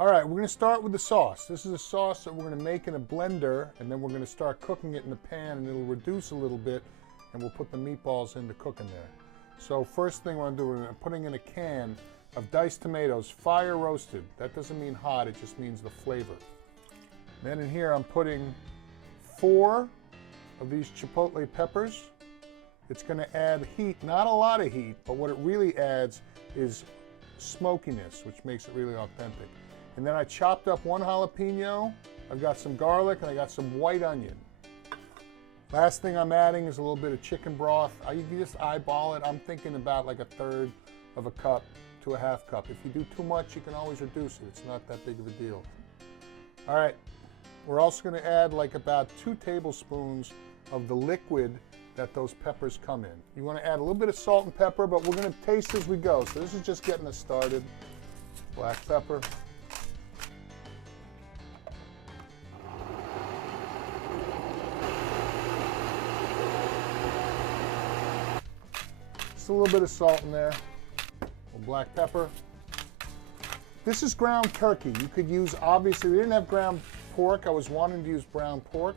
All right, we're gonna start with the sauce. This is a sauce that we're gonna make in a blender, and then we're gonna start cooking it in the pan, and it'll reduce a little bit, and we'll put the meatballs in to cook in there. So first thing we're gonna do, we're putting in a can of diced tomatoes, fire roasted. That doesn't mean hot, it just means the flavor. Then in here I'm putting 4 of these chipotle peppers. It's gonna add heat, not a lot of heat, but what it really adds is smokiness, which makes it really authentic. And then I chopped up 1 jalapeno, I've got some garlic, and I got some white onion. Last thing I'm adding is a little bit of chicken broth. You just eyeball it. I'm thinking about like 1/3 of a cup to a 1/2 cup. If you do too much, you can always reduce it. It's not that big of a deal. All right, we're also gonna add like about 2 tablespoons of the liquid that those peppers come in. You wanna add a little bit of salt and pepper, but we're gonna taste as we go. So this is just getting us started. Black pepper. Just a little bit of salt in there. A little black pepper. This is ground turkey. You could use, obviously we didn't have ground pork. I was wanting to use brown pork.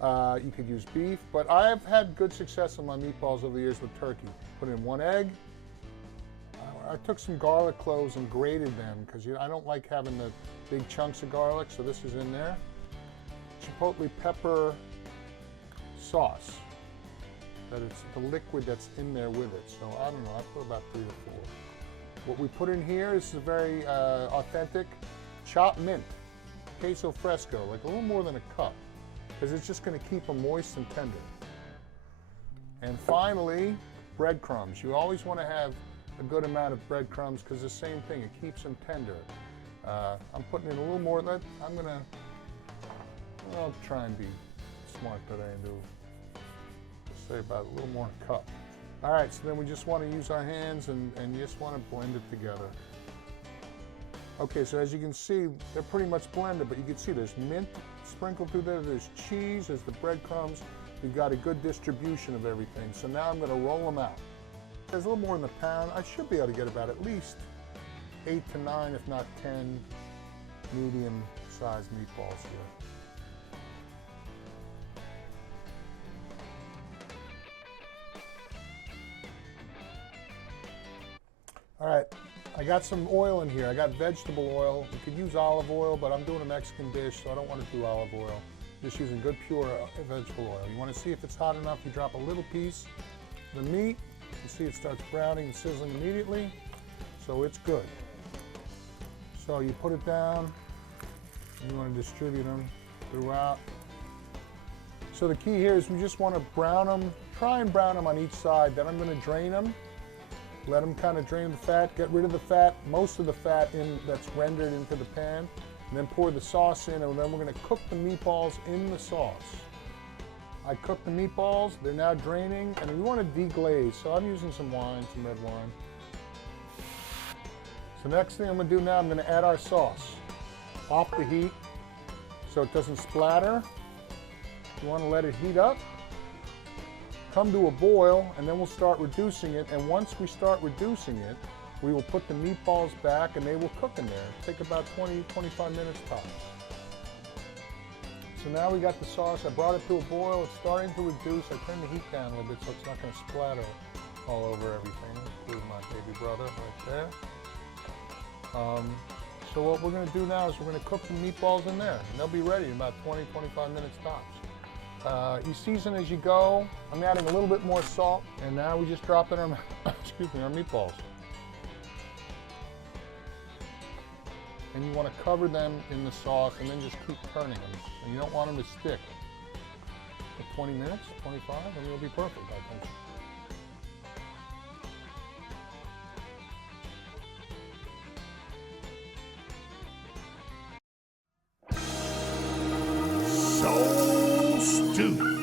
You could use beef, but I've had good success on my meatballs over the years with turkey. Put in 1 egg. I took some garlic cloves and grated them because I don't like having the big chunks of garlic, so this is in there. Chipotle pepper sauce. That it's the liquid that's in there with it. So I don't know, I put about 3 or 4. What we put in here is a very authentic chopped mint, queso fresco, like a little more than a cup, because it's just going to keep them moist and tender. And finally, breadcrumbs. You always want to have a good amount of breadcrumbs because the same thing, it keeps them tender. I'm putting in a little more. I'll try and be smart today and do, say about a little more than a cup. All right, so then we just want to use our hands and you just want to blend it together. Okay, so as you can see, they're pretty much blended, but you can see there's mint sprinkled through there, there's cheese, there's the breadcrumbs. We've got a good distribution of everything. So now I'm going to roll them out. There's a little more in the pound. I should be able to get about at least 8 to 9, if not 10, medium-sized meatballs here. All right, I got some oil in here. I got vegetable oil. You could use olive oil, but I'm doing a Mexican dish, so I don't want to do olive oil. Just using good, pure vegetable oil. You want to see if it's hot enough, you drop a little piece. The meat, you see it starts browning and sizzling immediately, so it's good. So you put it down, and you want to distribute them throughout. So the key here is we just want to brown them, try and brown them on each side, then I'm going to drain them. Let them kind of drain the fat, get rid of the fat, most of the fat that's rendered into the pan, and then pour the sauce in, and then we're going to cook the meatballs in the sauce. I cooked the meatballs, they're now draining, and we want to deglaze, so I'm using some wine, some red wine. So next thing I'm going to do now, I'm going to add our sauce. Off the heat, so it doesn't splatter. You want to let it heat up. Come to a boil, and then we'll start reducing it, and once we start reducing it, we will put the meatballs back and they will cook in there. It'll take about 20-25 minutes tops. So now we got the sauce. I brought it to a boil. It's starting to reduce. I turned the heat down a little bit so it's not going to splatter all over everything. Here's my baby brother right there. So what we're going to do now is we're going to cook the meatballs in there, and they'll be ready in about 20-25 minutes tops. You season as you go. I'm adding a little bit more salt, and now we just drop in our, excuse me, our meatballs. And you want to cover them in the sauce and then just keep turning them. And you don't want them to stick. For 20 minutes, 25, and it'll be perfect, I think. So stew.